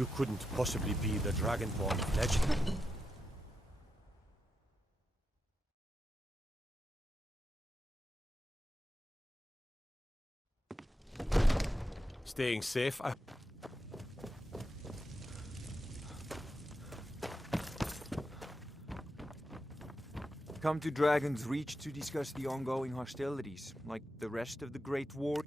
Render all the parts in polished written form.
You couldn't possibly be the Dragonborn legend. Staying safe. Come to Dragon's Reach to discuss the ongoing hostilities, like the rest of the Great War.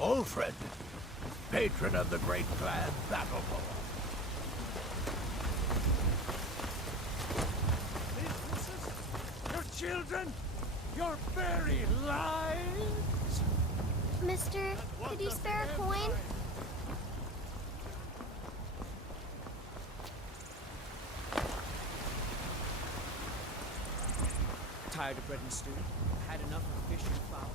Ulfred, patron of the great clan Battleborn. Your children, your very lives. Mister, could you spare a coin? Tired of bread and stew? Had enough of fish and fowl?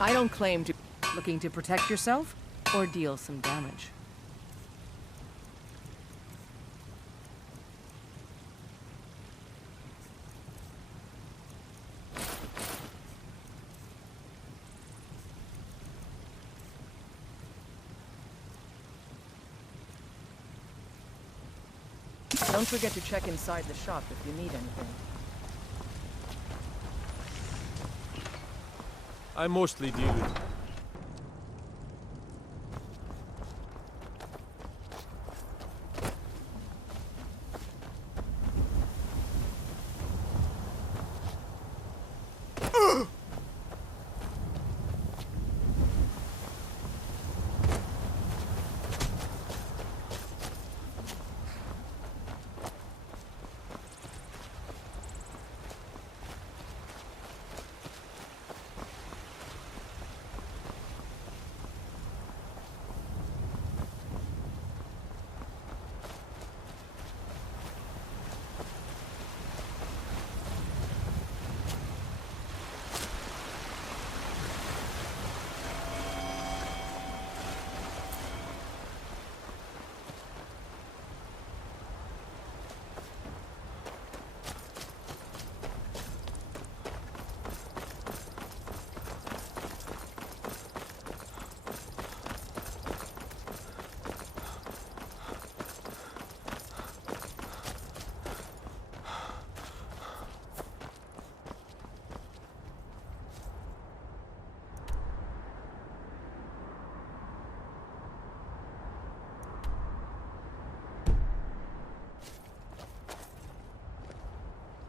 I don't claim to... Looking to protect yourself or deal some damage? Don't forget to check inside the shop if you need anything. I mostly deal with...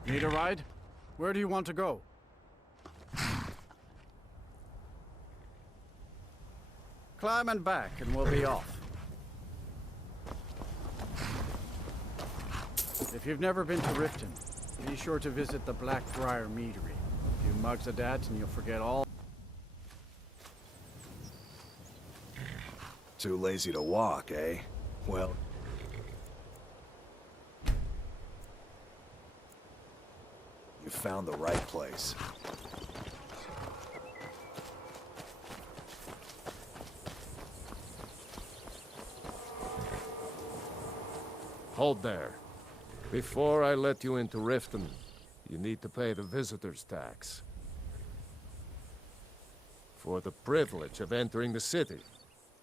Need a ride? Where do you want to go? Climb and back, and we'll be off. If you've never been to Riften, be sure to visit the Blackbriar Meadery. A few mugs of that, and you'll forget all. Too lazy to walk, eh? Well... you found the right place. Hold there. Before I let you into Riften, you need to pay the visitor's tax. For the privilege of entering the city.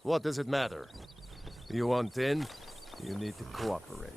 What does it matter? You want in? You need to cooperate.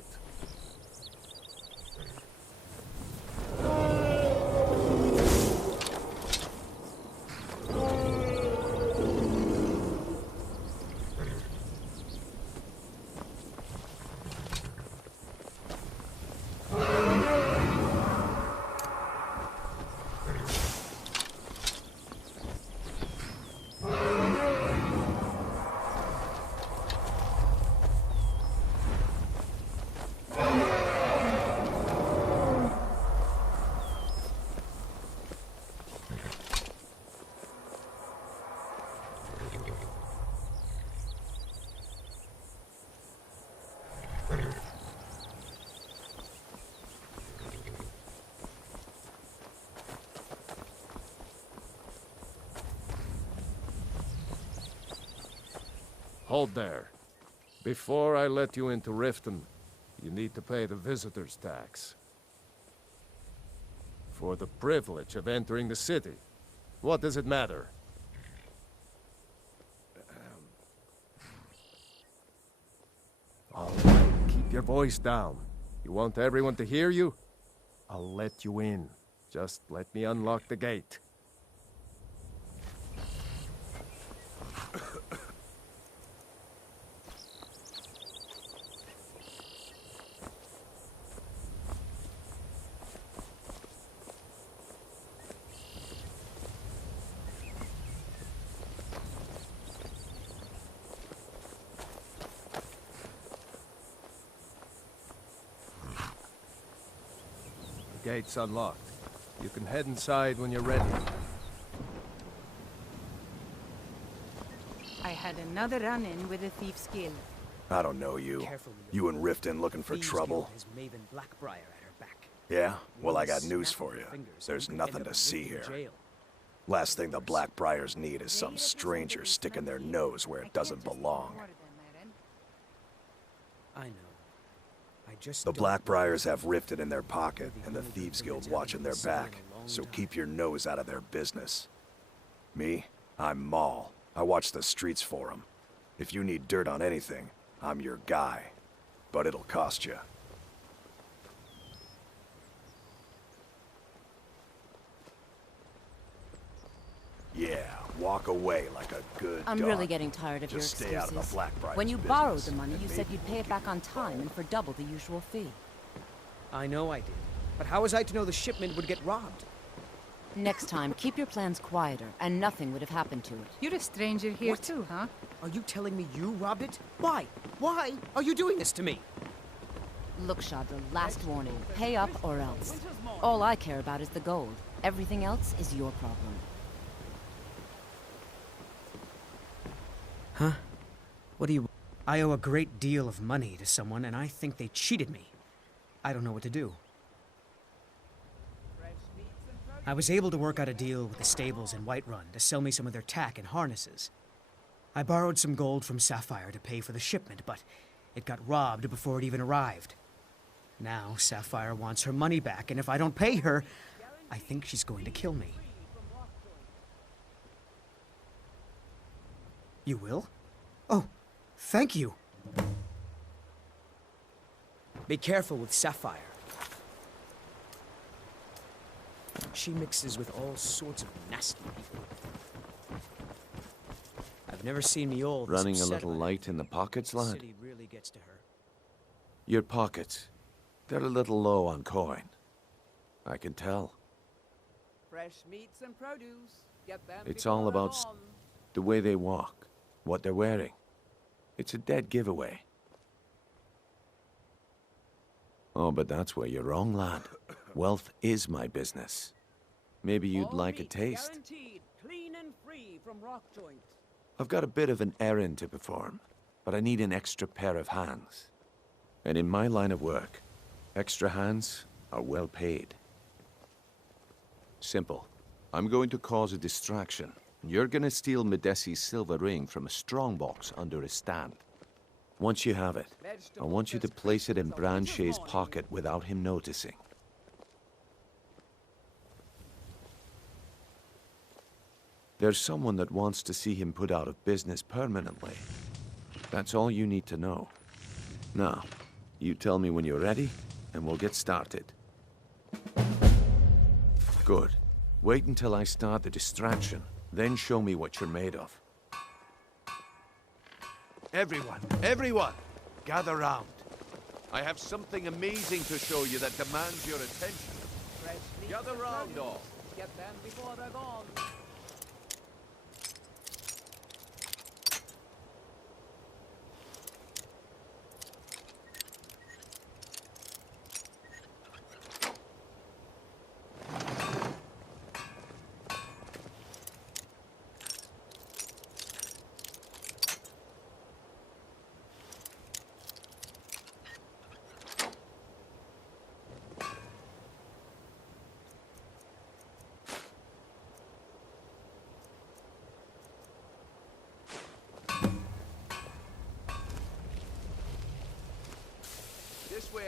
Hold there. Before I let you into Riften, you need to pay the visitor's tax. For the privilege of entering the city. What does it matter? All right, keep your voice down. You want everyone to hear you? I'll let you in. Just let me unlock the gate. The gate's unlocked. You can head inside when you're ready. I had another run-in with the Thieves Guild. I don't know you. Careful, You and Riften looking for Thieves trouble? Guild has Maven Blackbriar at her back. Yeah? Well, I got Snap news for your you. fingers There's and you could nothing end to up see in here. jail. Last thing the Blackbriars need is some stranger sticking their nose where it doesn't belong. I know. I just The don't Blackbriars have Riften in their pocket, and the Thieves Guild's watching their back, so keep your nose out of their business. Me? I'm Maul. I watch the streets for 'em. If you need dirt on anything, I'm your guy. But it'll cost you. Yeah, walk away like a good I'm dog. really getting tired of Just your stay out of excuses. the Blackbriar's When you borrowed business, the money, and you said maybe you'd pay we'll it back give on you time and for double the usual fee. I know I did. But how was I to know the shipment would get robbed? Next time, keep your plans quieter, and nothing would have happened to it. You're a stranger here What? too, huh? Are you telling me you robbed it? Why? Why are you doing this to me? Look, Shadra, last warning. Pay up or else. All I care about is the gold. Everything else is your problem. Huh? What do you... I owe a great deal of money to someone, and I think they cheated me. I don't know what to do. I was able to work out a deal with the stables in Whiterun to sell me some of their tack and harnesses. I borrowed some gold from Sapphire to pay for the shipment, but it got robbed before it even arrived. Now Sapphire wants her money back, and if I don't pay her, I think she's going to kill me. You will? Oh, thank you. Be careful with Sapphire. She mixes with all sorts of nasty people. I've never seen me all this Running a upset little about light in the pockets, it. The lad? city really gets to her. Your pockets. They're a little low on coin. I can tell. Fresh meats and produce. Get them It's all about the way they walk, what they're wearing. It's a dead giveaway. Oh, but that's where you're wrong, lad. Wealth is my business. Maybe you'd like a taste. Guaranteed, clean and free from rock joint. I've got a bit of an errand to perform, but I need an extra pair of hands. And in my line of work, extra hands are well paid. Simple. I'm going to cause a distraction. You're gonna steal Medesi's silver ring from a strongbox under a stand. Once you have it, I want you to place it in Branche's pocket without him noticing. There's someone that wants to see him put out of business permanently. That's all you need to know. Now, you tell me when you're ready, and we'll get started. Good. Wait until I start the distraction, then show me what you're made of. Everyone, gather round. I have something amazing to show you that demands your attention. Gather round, all. Get them before they're gone.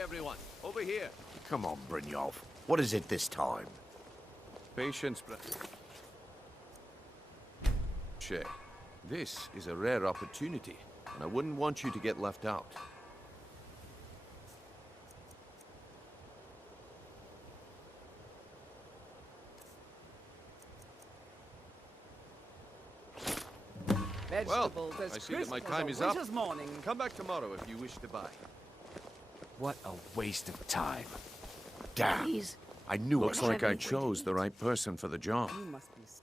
everyone. Over here. Come on, Brynjolf. What is it this time? Patience, Shay. This is a rare opportunity, and I wouldn't want you to get left out. Well, I see that my time is up. Come back tomorrow if you wish to buy. What a waste of time. Damn. Please. I knew Looks it. like I chose the right person for the job.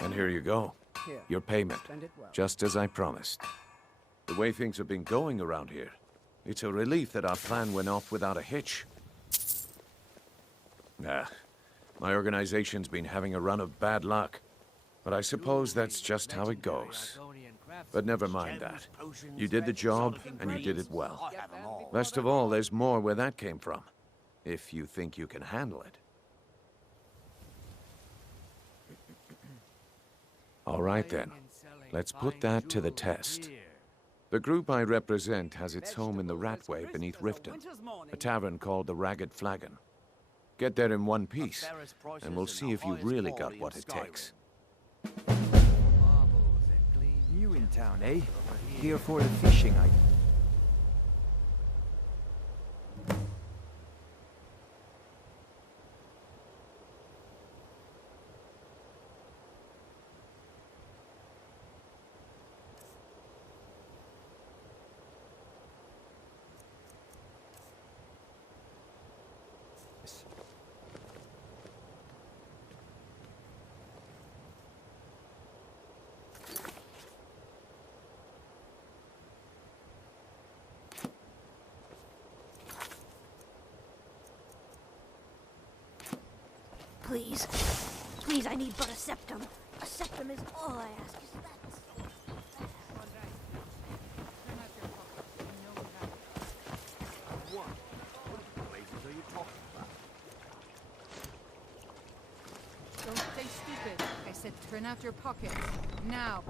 And here you go. Here, Your payment. spend it well. Just as I promised. The way things have been going around here, it's a relief that our plan went off without a hitch. My organization's been having a run of bad luck. But I suppose that's just how it goes. But never mind that. You did the job, and you did it well. Best of all, there's more where that came from. If you think you can handle it. All right then. Let's put that to the test. The group I represent has its home in the Ratway beneath Riften, a tavern called the Ragged Flagon. Get there in one piece, and we'll see if you really got what it takes. New in town, eh? Here for the fishing, I... Please. Please, I need but a septum. A septum is all I ask. Is that... What? What blazes are you talking about? Don't stay stupid. I said turn out your pockets. Now.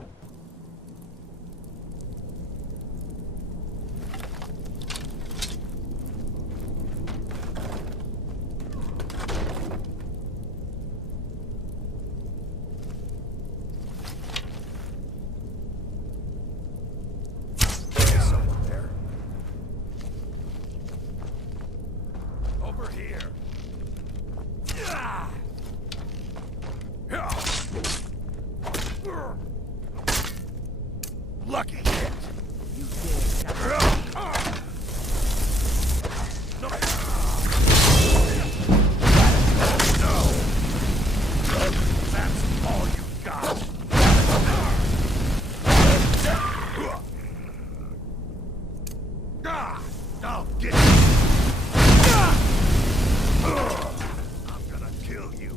Lucky hit! You dare No! That's all you got! I'll get you! I'm gonna kill you!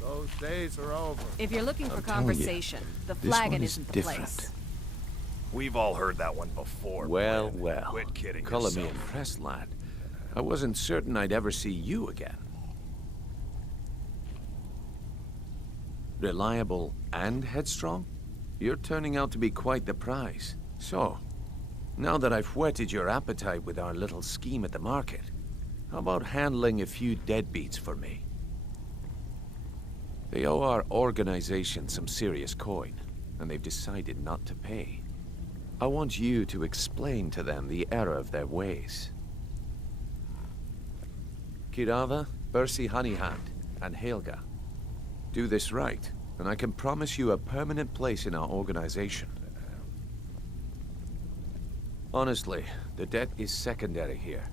Those days are over. If you're looking for I'm telling you, conversation, the this flagon one is isn't the different. place. We've all heard that one before. Well, Bryn. well. Quit kidding Color me yourself. impressed, lad. I wasn't certain I'd ever see you again. Reliable and headstrong? You're turning out to be quite the prize. So, now that I've whetted your appetite with our little scheme at the market, how about handling a few deadbeats for me? They owe our organization some serious coin, and they've decided not to pay. I want you to explain to them the error of their ways. Kirava, Bersi Honeyhand, and Helga. Do this right, and I can promise you a permanent place in our organization. Honestly, the debt is secondary here.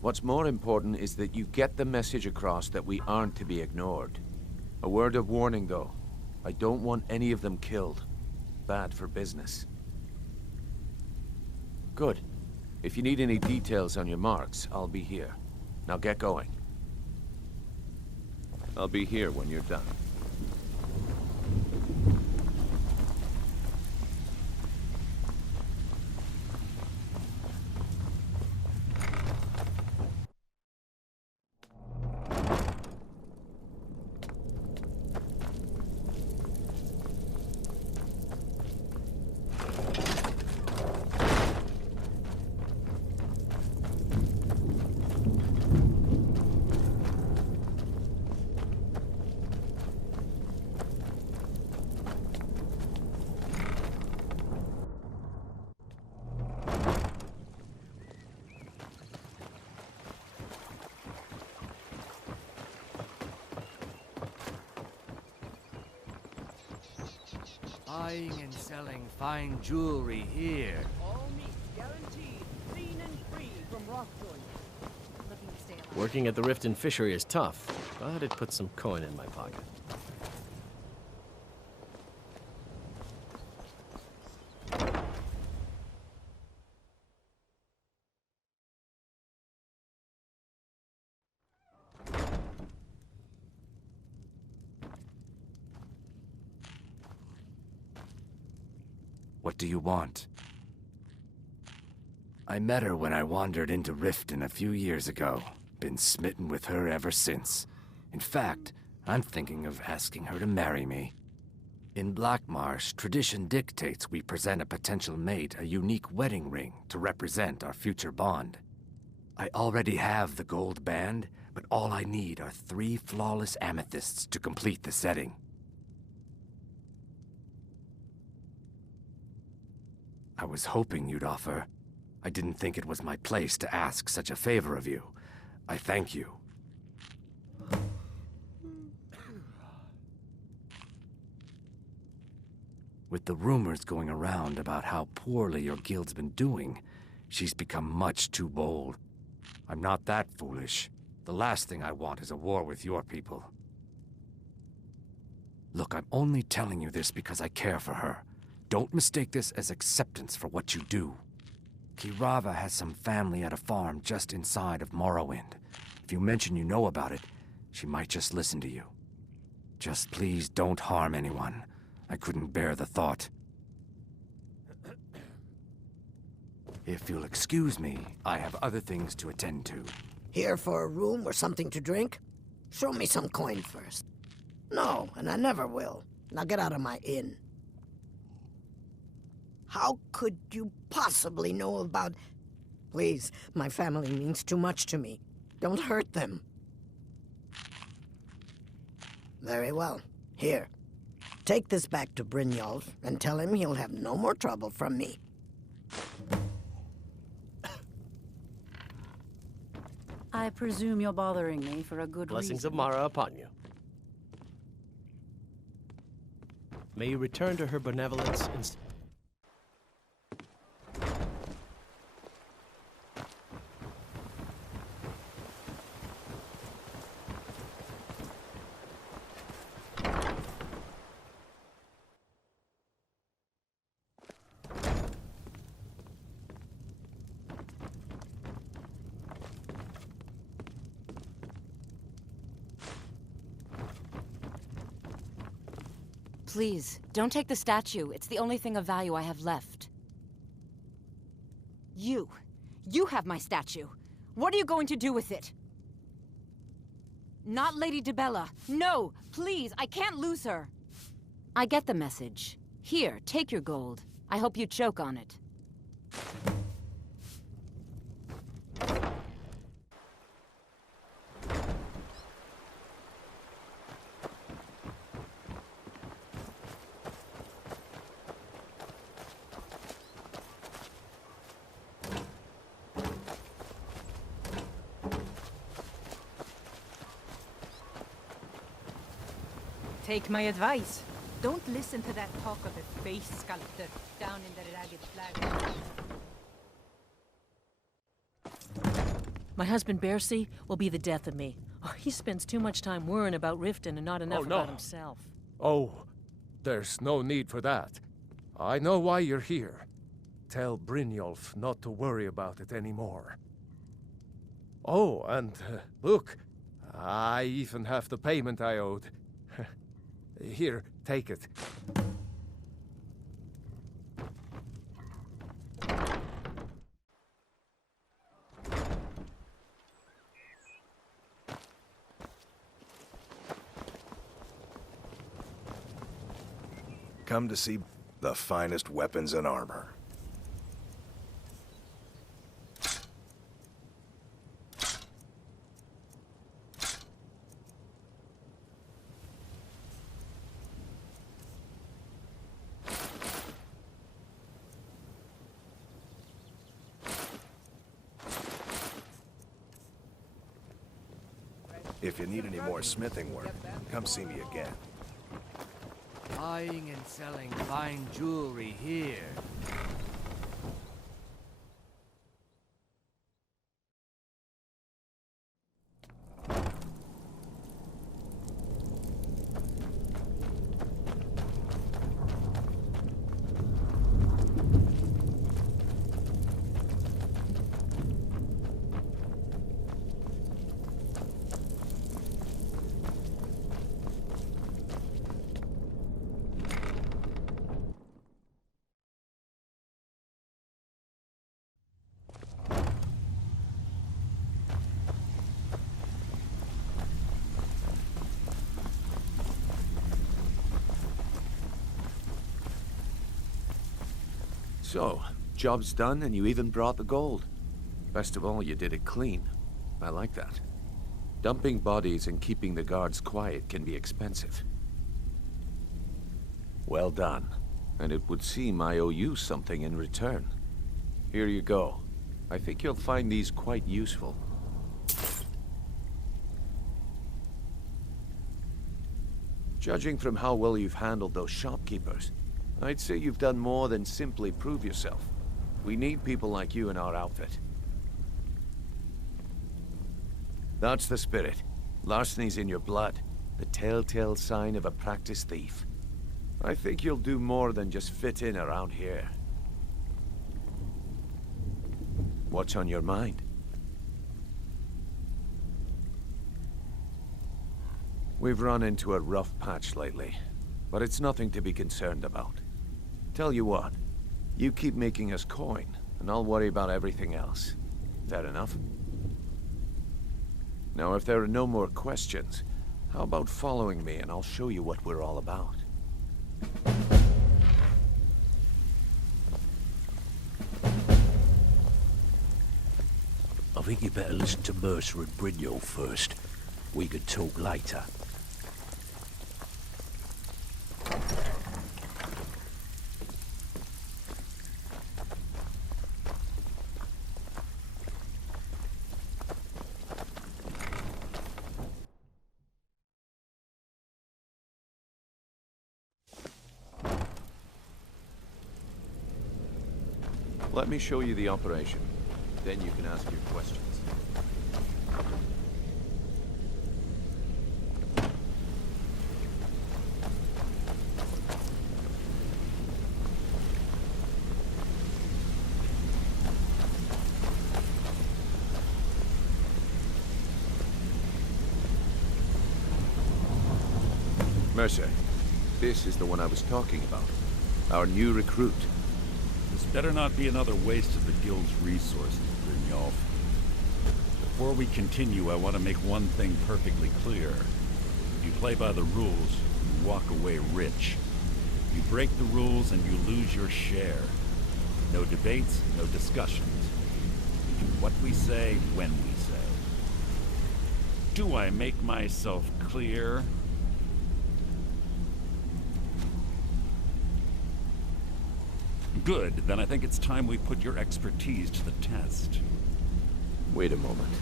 What's more important is that you get the message across that we aren't to be ignored. A word of warning, though. I don't want any of them killed. Bad for business. Good. If you need any details on your marks, I'll be here. Now get going. I'll be here when you're done. Buying and selling fine jewelry here. All meat guaranteed, clean and free from rock joint. Looking to stay alive. Working at the Riften fishery is tough, but it puts some coin in my pocket. What do you want? I met her when I wandered into Riften a few years ago. Been smitten with her ever since. In fact, I'm thinking of asking her to marry me. In Black Marsh, tradition dictates we present a potential mate a unique wedding ring to represent our future bond. I already have the gold band, but all I need are 3 flawless amethysts to complete the setting. I was hoping you'd offer. I didn't think it was my place to ask such a favor of you. I thank you. With the rumors going around about how poorly your guild's been doing, she's become much too bold. I'm not that foolish. The last thing I want is a war with your people. Look, I'm only telling you this because I care for her. Don't mistake this as acceptance for what you do. Kirava has some family at a farm just inside of Morrowind. If you mention you know about it, she might just listen to you. Just please don't harm anyone. I couldn't bear the thought. If you'll excuse me, I have other things to attend to. Here for a room or something to drink? Show me some coin first. No, and I never will. Now get out of my inn. How could you possibly know about... Please, my family means too much to me. Don't hurt them. Very well. Here. Take this back to Brynjolf and tell him he'll have no more trouble from me. I presume you're bothering me for a good Blessings reason. of Mara upon you. May you return to her benevolence and... Please, don't take the statue. It's the only thing of value I have left. You have my statue. What are you going to do with it? Not Lady DeBella. No, please, I can't lose her. I get the message. Here, take your gold. I hope you choke on it. Take my advice. Don't listen to that talk of a face sculptor down in the ragged flag. My husband Bercy will be the death of me. Oh, he spends too much time worrying about Riften and not enough about himself. Oh, there's no need for that. I know why you're here. Tell Brynjolf not to worry about it anymore. Oh, and look, I even have the payment I owed. Here, take it. Come to see the finest weapons and armor. If you need any more smithing work, come see me again. Buying and selling fine jewelry here. So, job's done and you even brought the gold. Best of all, you did it clean. I like that. Dumping bodies and keeping the guards quiet can be expensive. Well done. And it would seem I owe you something in return. Here you go. I think you'll find these quite useful. Judging from how well you've handled those shopkeepers, I'd say you've done more than simply prove yourself. We need people like you in our outfit. That's the spirit. Larceny's in your blood. The telltale sign of a practiced thief. I think you'll do more than just fit in around here. What's on your mind? We've run into a rough patch lately, but it's nothing to be concerned about. Tell you what, you keep making us coin, and I'll worry about everything else. Fair enough? Now, if there are no more questions, how about following me and I'll show you what we're all about? I think you better listen to Mercer and Brignold first. We could talk later. Let me show you the operation. Then you can ask your questions. Mercer, this is the one I was talking about. Our new recruit. This better not be another waste of the Guild's resources, Brynjolf. Before we continue, I want to make one thing perfectly clear. If you play by the rules, you walk away rich. You break the rules and you lose your share. No debates, no discussions. We do what we say, when we say. Do I make myself clear? Good, then I think it's time we put your expertise to the test. Wait a moment.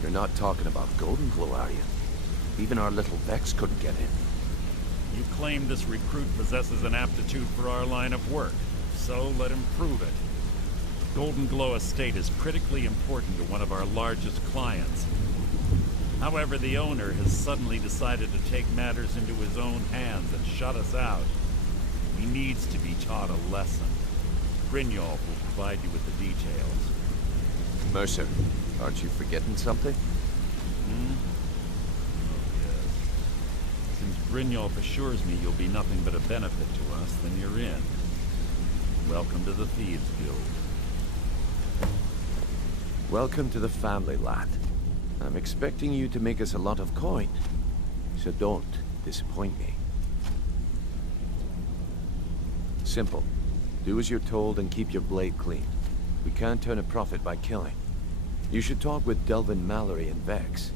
You're not talking about Golden Glow, are you? Even our little Vex couldn't get in. You claim this recruit possesses an aptitude for our line of work, so let him prove it. Golden Glow Estate is critically important to one of our largest clients. However, the owner has suddenly decided to take matters into his own hands and shut us out. He needs to be taught a lesson. Brynjolf will provide you with the details. Mercer, aren't you forgetting something? Hmm? Oh, yes. Since Brynjolf assures me you'll be nothing but a benefit to us, then you're in. Welcome to the Thieves Guild. Welcome to the family, lad. I'm expecting you to make us a lot of coin, so don't disappoint me. Simple. Do as you're told and keep your blade clean. We can't turn a profit by killing. You should talk with Delvin Mallory and Vex.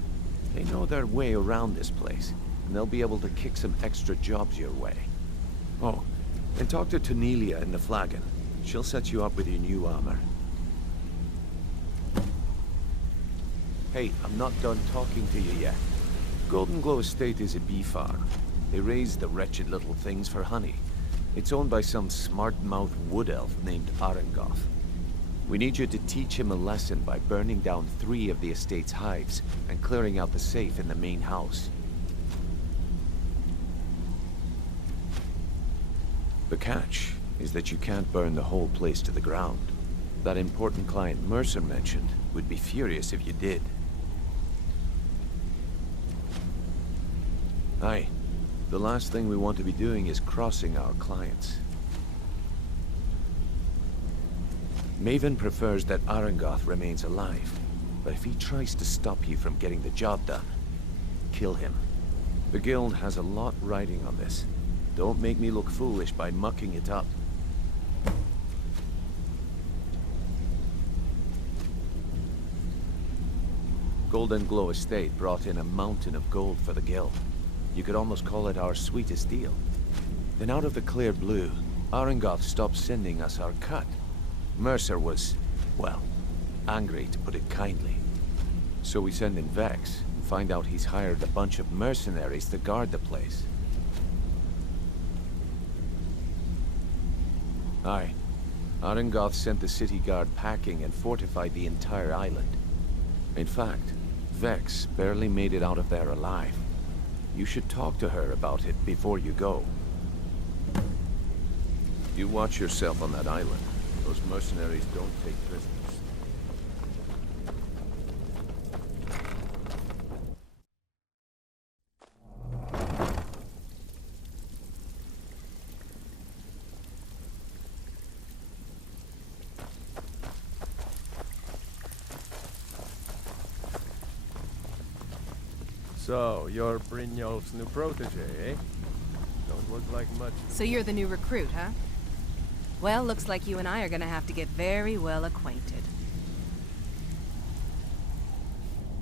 They know their way around this place, and they'll be able to kick some extra jobs your way. Oh, and talk to Tonelia in the Flagon. She'll set you up with your new armor. Hey, I'm not done talking to you yet. Golden Glow Estate is a bee farm. They raise the wretched little things for honey. It's owned by some smart-mouthed wood elf named Arengoth. We need you to teach him a lesson by burning down 3 of the estate's hives and clearing out the safe in the main house. The catch is that you can't burn the whole place to the ground. That important client Mercer mentioned would be furious if you did. Aye. The last thing we want to be doing is crossing our clients. Maven prefers that Arengoth remains alive, but if he tries to stop you from getting the job done, kill him. The Guild has a lot riding on this. Don't make me look foolish by mucking it up. Golden Glow Estate brought in a mountain of gold for the guild. You could almost call it our sweetest deal. Then out of the clear blue, Arengoth stopped sending us our cut. Mercer was, well, angry to put it kindly. So we send in Vex, and find out he's hired a bunch of mercenaries to guard the place. Aye. Arengoth sent the city guard packing and fortified the entire island. In fact, Vex barely made it out of there alive. You should talk to her about it before you go. You watch yourself on that island. Those mercenaries don't take prisoners. So, you're Brynjolf's new protege, eh? Don't look like much. So you're the new recruit, huh? Well, looks like you and I are gonna have to get very well acquainted.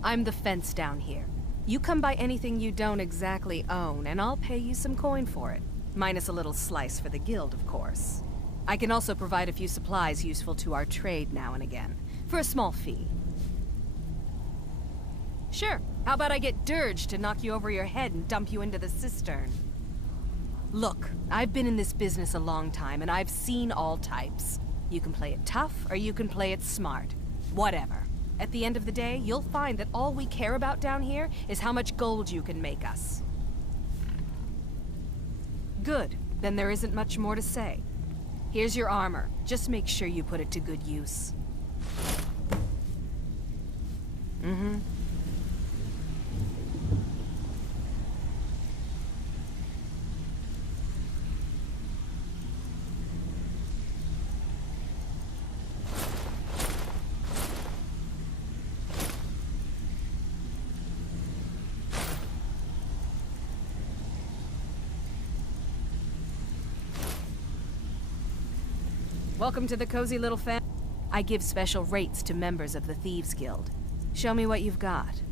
I'm the fence down here. You come by anything you don't exactly own, and I'll pay you some coin for it. Minus a little slice for the guild, of course. I can also provide a few supplies useful to our trade now and again, for a small fee. Sure. How about I get Dirge to knock you over your head and dump you into the cistern? Look, I've been in this business a long time, and I've seen all types. You can play it tough, or you can play it smart. Whatever. At the end of the day, you'll find that all we care about down here is how much gold you can make us. Good. Then there isn't much more to say. Here's your armor. Just make sure you put it to good use. Mm-hmm. Welcome to the cozy little family. I give special rates to members of the Thieves Guild. Show me what you've got.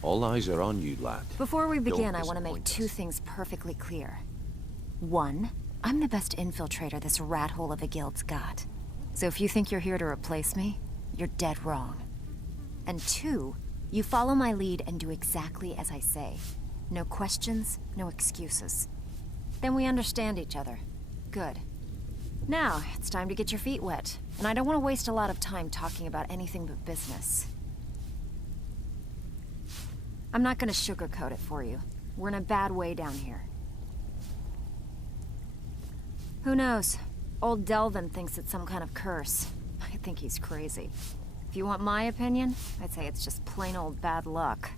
All eyes are on you, lad. Before we begin, Don't I want to make two things perfectly clear. One, I'm the best infiltrator this rat hole of a guild's got. So if you think you're here to replace me, you're dead wrong. And two, you follow my lead and do exactly as I say. No questions, no excuses. Then we understand each other. Good. Now, it's time to get your feet wet. And I don't want to waste a lot of time talking about anything but business. I'm not gonna sugarcoat it for you. We're in a bad way down here. Who knows? Old Delvin thinks it's some kind of curse. I think he's crazy. If you want my opinion, I'd say it's just plain old bad luck.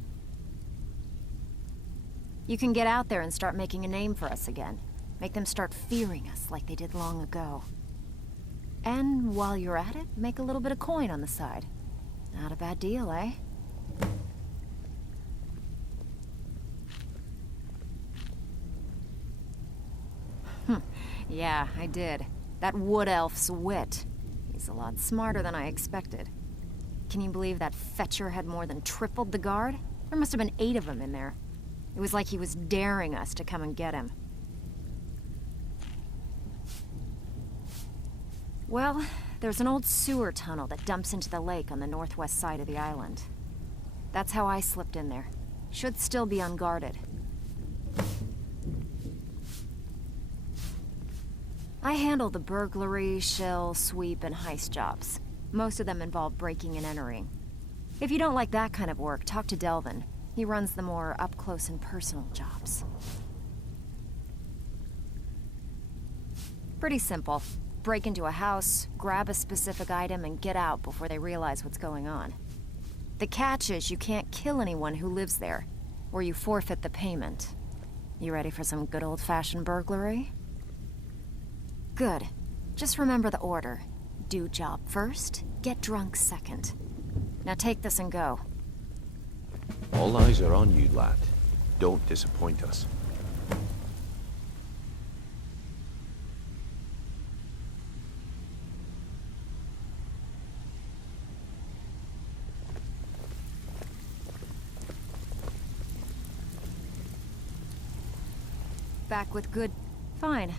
You can get out there and start making a name for us again. Make them start fearing us like they did long ago. And while you're at it, make a little bit of coin on the side. Not a bad deal, eh? Yeah, I did. That wood elf's wit. He's a lot smarter than I expected. Can you believe that fetcher had more than tripled the guard? There must have been 8 of them in there. It was like he was daring us to come and get him. Well, there's an old sewer tunnel that dumps into the lake on the northwest side of the island. That's how I slipped in there. Should still be unguarded. I handle the burglary, shill, sweep, and heist jobs. Most of them involve breaking and entering. If you don't like that kind of work, talk to Delvin. He runs the more up-close and personal jobs. Pretty simple. break into a house, grab a specific item, and get out before they realize what's going on. The catch is you can't kill anyone who lives there, or you forfeit the payment. You ready for some good old-fashioned burglary? Good. Just remember the order. Do job first, get drunk second. Now take this and go. All eyes are on you, lad. Don't disappoint us. Back with good... Fine.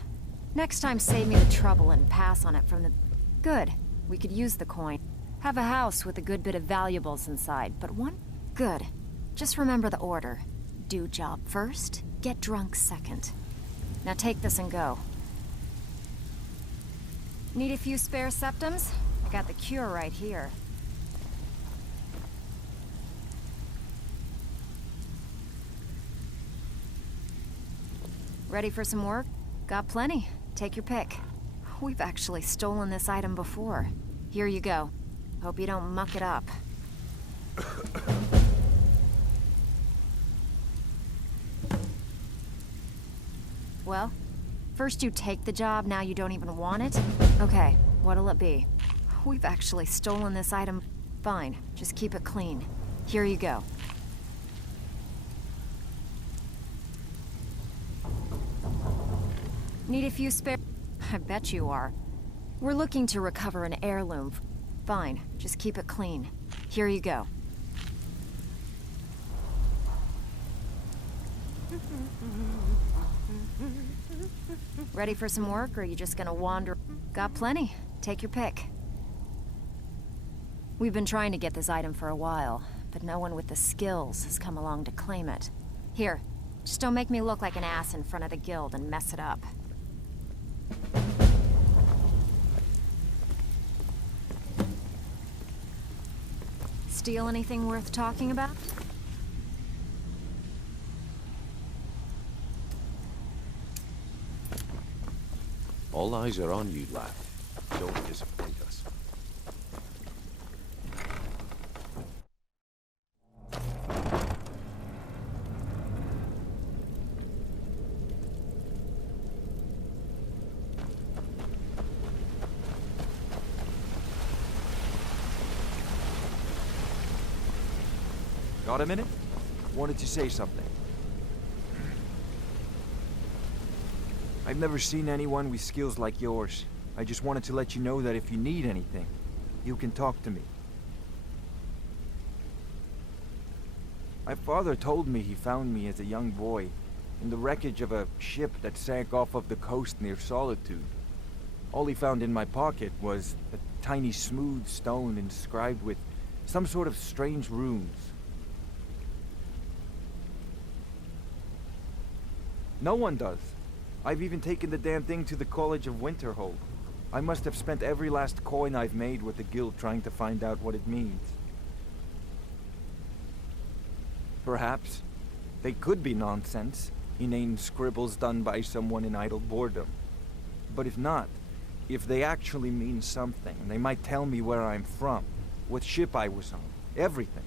Next time save me the trouble and pass on it from the... Good. We could use the coin. Have a house with a good bit of valuables inside, but one... Good. Just remember the order. Do job first, get drunk second. Now take this and go. Need a few spare septums? I got the cure right here. Ready for some work? Got plenty. Take your pick. We've actually stolen this item before. Here you go. Hope you don't muck it up. Well, first you take the job, now you don't even want it? Okay, what'll it be? We've actually stolen this item. Fine, just keep it clean. Here you go. Need a few spare... I bet you are. We're looking to recover an heirloom. Fine, just keep it clean. Here you go. Ready for some work, or are you just gonna wander? Got plenty. Take your pick. We've been trying to get this item for a while, but no one with the skills has come along to claim it. Here, just don't make me look like an ass in front of the guild and mess it up. Steal anything worth talking about? All eyes are on you, lad. Don't disappoint us. Got a minute? Wanted to say something. I've never seen anyone with skills like yours. I just wanted to let you know that if you need anything, you can talk to me. My father told me he found me as a young boy in the wreckage of a ship that sank off of the coast near Solitude. All he found in my pocket was a tiny smooth stone inscribed with some sort of strange runes. No one does. I've even taken the damn thing to the College of Winterhold. I must have spent every last coin I've made with the guild trying to find out what it means. Perhaps they could be nonsense, inane scribbles done by someone in idle boredom. But if not, if they actually mean something, they might tell me where I'm from, what ship I was on, everything.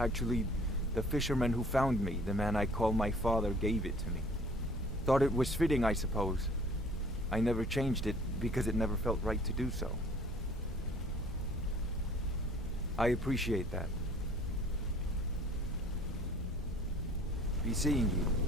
Actually, the fisherman who found me, the man I call my father, gave it to me. Thought it was fitting, I suppose. I never changed it because it never felt right to do so. I appreciate that. Be seeing you.